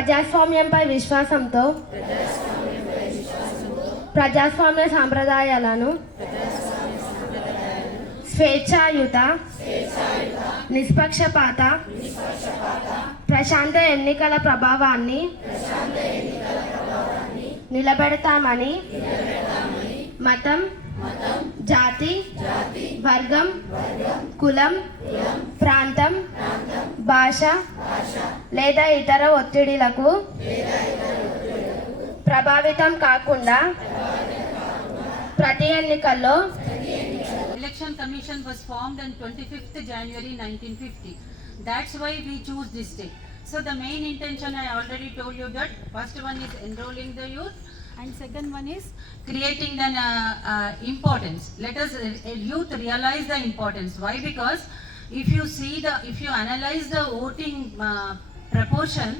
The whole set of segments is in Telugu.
ప్రజాస్వామ్యంపై విశ్వాసంతో ప్రజాస్వామ్య సాంప్రదాయాలను స్వేచ్ఛాయుత నిష్పక్షపాత ప్రశాంత ఎన్నికల ప్రభావాన్ని నిలబెడతామని మతం, జాతి, వర్గం, కులం, ప్రాంతం, భాష లేదా ఇతర ఒత్తిడిలకు ప్రభావితం కాకుండా ప్రతి ఎన్నికల్లో Election Commission was formed on 25th January 1950. That's why we choose this day. So the main intention, I already told you that first one is enrolling the youth and second one is creating the importance. Let us youth realize the importance. Why? Because if you analyze the voting proportion,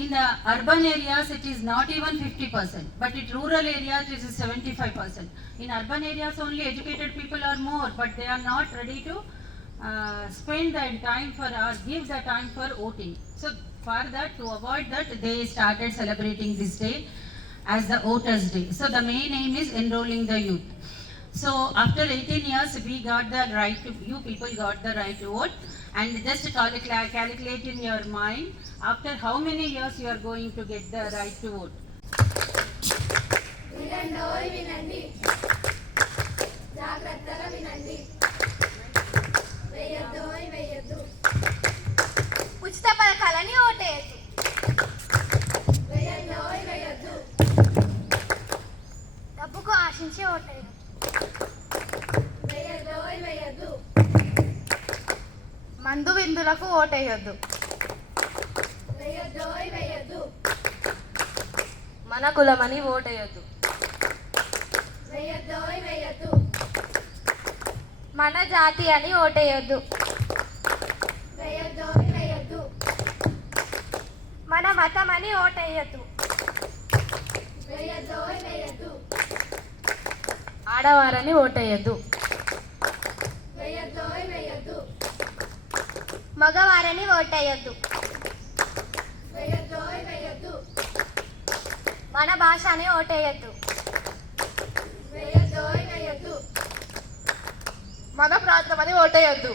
in the urban areas it is not even 50%, but in rural areas it is 75%. In urban areas only educated people are more, but they are not ready to spend the time for or give the time for voting. So for that, to avoid that, they started celebrating this day as the Voters' Day. So the main aim is enrolling the youth. So after 18 years, we got the right to, you people got the right to vote. And just calculate in your mind, after how many years you are going to get the right to vote. ఉచిత పథకాలని ఓటేయద్దు. డబ్బుకు ఆశించి ఓటేయద్దు. మందు విందులకు ఓటేయొద్దు. మన కులమని ఓటేయొద్దు. మన జాతి అని ఓటేయొద్దు. మన మతం అని ఓటేయొద్దు. ఆడవారని ఓటేయొద్దు. మగవారని ఓటేయొద్దు. మన భాష అని ఓటేయొద్దు. మన ప్రాంతం అని ఓటేయొద్దు.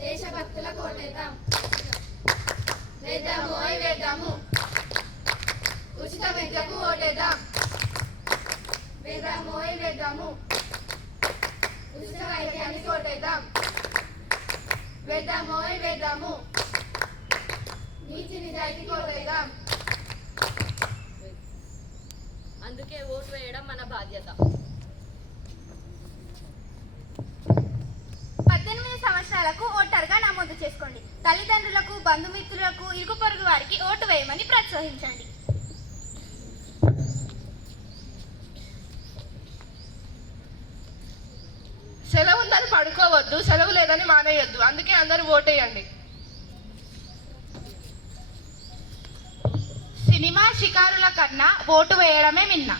దేశభక్తుల కోటేద్దాం. వేద్దామోయ్ వేద్దాము. ఉచిత విద్యకు ఓటేద్దాం. వేద్దామోయ్ వేద్దాము. ఉచిత వైద్యానికి ఓటేద్దాం. వేద్దామోయ్ వేద్దాము. నీతి నిజాయితీకి ఓటేద్దాం. అందుకే ఓటు వేయడం మన బాధ్యత. 18 సంవత్సరాలకు ఓటర్గా నమోదు చేసుకోండి. తల్లిదండ్రులకు, బంధుమిత్రులకు, ఇరుగు పొరుగు వారికి ఓటు వేయమని ప్రోత్సహించండి. సెలవు ఉందని పడుకోవద్దు, సెలవు లేదని మానేయొద్దు. అందుకే అందరూ ఓటేయండి. సినిమా షికారుల కన్నా ఓటు వేయడమే మిన్న.